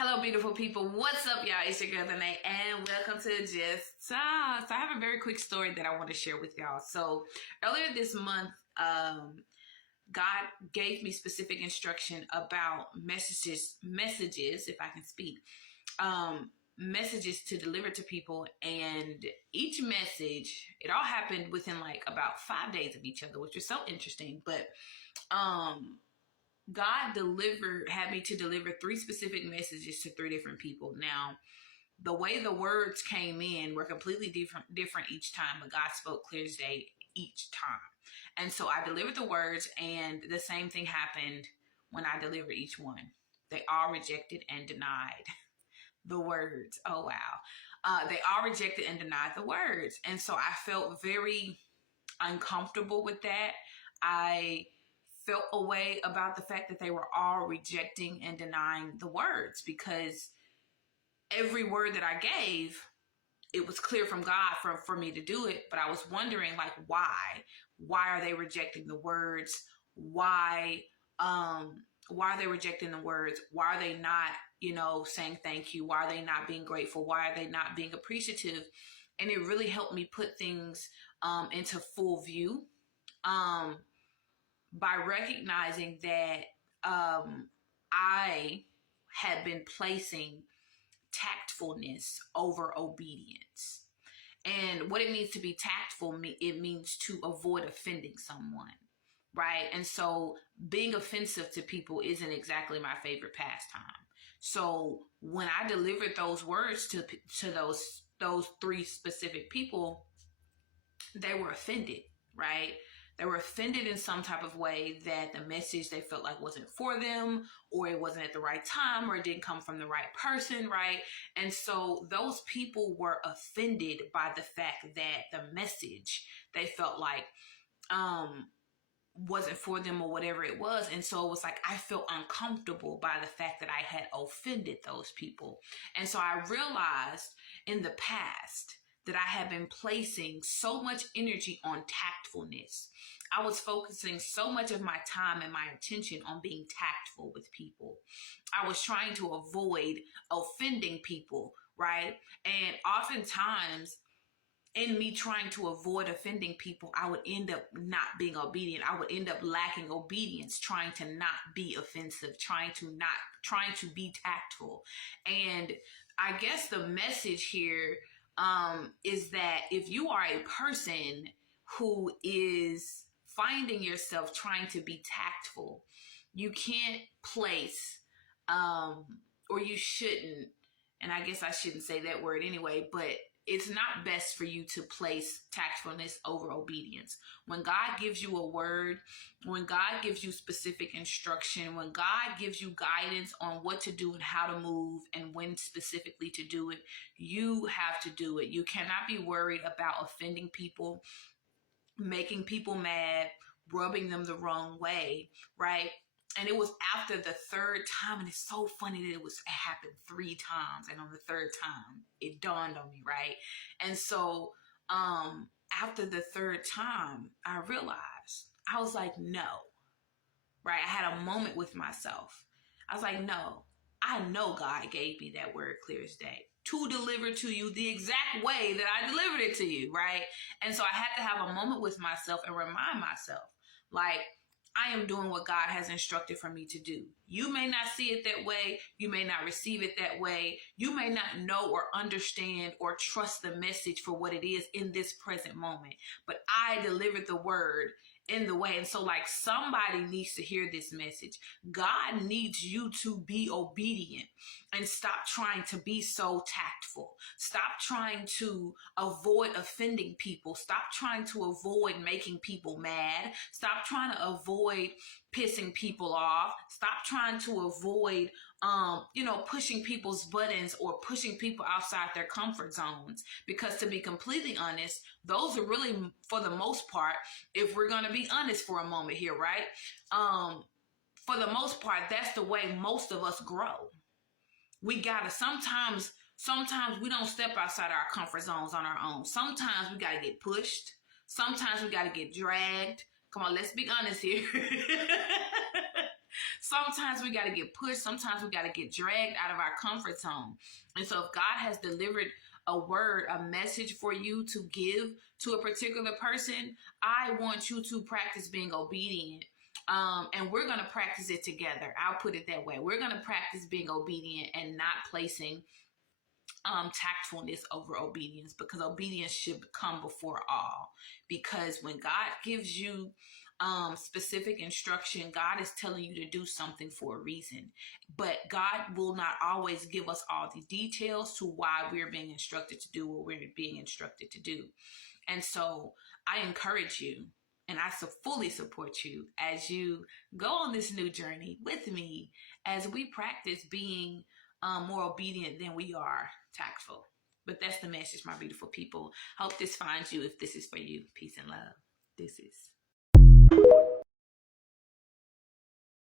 Hello, beautiful people. What's up, y'all? It's your girl, Danae, and welcome to Just Talk. So I have a very quick story that I want to share with y'all. So earlier this month, God gave me specific instruction about messages, if I can speak, messages to deliver to people. And each message, it all happened within like about 5 days of each other, which was so interesting. But God had me to deliver 3 specific messages to 3 different people. Now, the way the words came in were completely different each time, but God spoke clear as day each time. And so I delivered the words, and the same thing happened when I delivered each one. They all rejected and denied the words. Oh, wow. They all rejected and denied the words. And so I felt very uncomfortable with that. I felt a way about the fact that they were all rejecting and denying the words, because every word that I gave, it was clear from God for me to do it. But I was wondering, like, why are they rejecting the words? Why are they rejecting the words? Why are they not, saying thank you? Why are they not being grateful? Why are they not being appreciative? And it really helped me put things into full view. By recognizing that I had been placing tactfulness over obedience. And what it means to be tactful, it means to avoid offending someone, right? And so being offensive to people isn't exactly my favorite pastime. So when I delivered those words to those 3 specific people, they were offended, right? They were offended in some type of way that the message they felt like wasn't for them, or it wasn't at the right time, or it didn't come from the right person, right? And so those people were offended by the fact that the message they felt like wasn't for them, or whatever it was. And so it was like I felt uncomfortable by the fact that I had offended those people. And so I realized in the past that I had been placing so much energy on tactfulness. I was focusing so much of my time and my attention on being tactful with people. I was trying to avoid offending people, right? And oftentimes, in me trying to avoid offending people, I would end up not being obedient. I would end up lacking obedience, trying to not be offensive, trying to be tactful. And I guess the message here is that if you are a person who is finding yourself trying to be tactful, you can't place, or you shouldn't, and I guess I shouldn't say that word anyway, but it's not best for you to place tactfulness over obedience. When God gives you a word, when God gives you specific instruction, when God gives you guidance on what to do and how to move and when specifically to do it, you have to do it. You cannot be worried about offending people, making people mad, rubbing them the wrong way, right? And it was after the 3rd time, and it's so funny that it happened 3 times, and on the 3rd time, it dawned on me, right? And so after the 3rd time, I realized, I was like, no, right? I had a moment with myself. I was like, no, I know God gave me that word clear as day to deliver to you the exact way that I delivered it to you, right? And so I had to have a moment with myself and remind myself, like, I am doing what God has instructed for me to do. You may not see it that way. You may not receive it that way. You may not know or understand or trust the message for what it is in this present moment. But I delivered the word in the way. And so, like, somebody needs to hear this message. God needs you to be obedient and stop trying to be so tactful. Stop trying to avoid offending people. Stop trying to avoid making people mad. Stop trying to avoid pissing people off. Stop trying to avoid, pushing people's buttons or pushing people outside their comfort zones. Because to be completely honest, those are really, for the most part, if we're going to be honest for a moment here, right? For the most part, that's the way most of us grow. We gotta sometimes we don't step outside our comfort zones on our own. Sometimes we gotta get pushed. Sometimes we gotta get dragged. Come on, let's be honest here. Sometimes we got to get pushed. Sometimes we got to get dragged out of our comfort zone. And so if God has delivered a word, a message for you to give to a particular person, I want you to practice being obedient. And we're going to practice it together. I'll put it that way. We're going to practice being obedient and not placing tactfulness over obedience, because obedience should come before all. Because when God gives you specific instruction, God is telling you to do something for a reason. But God will not always give us all the details to why we're being instructed to do what we're being instructed to do. And so I encourage you, and I fully support you as you go on this new journey with me as we practice being more obedient than we are tactful. But that's the message, my beautiful people. Hope this finds you if this is for you. Peace and love. This is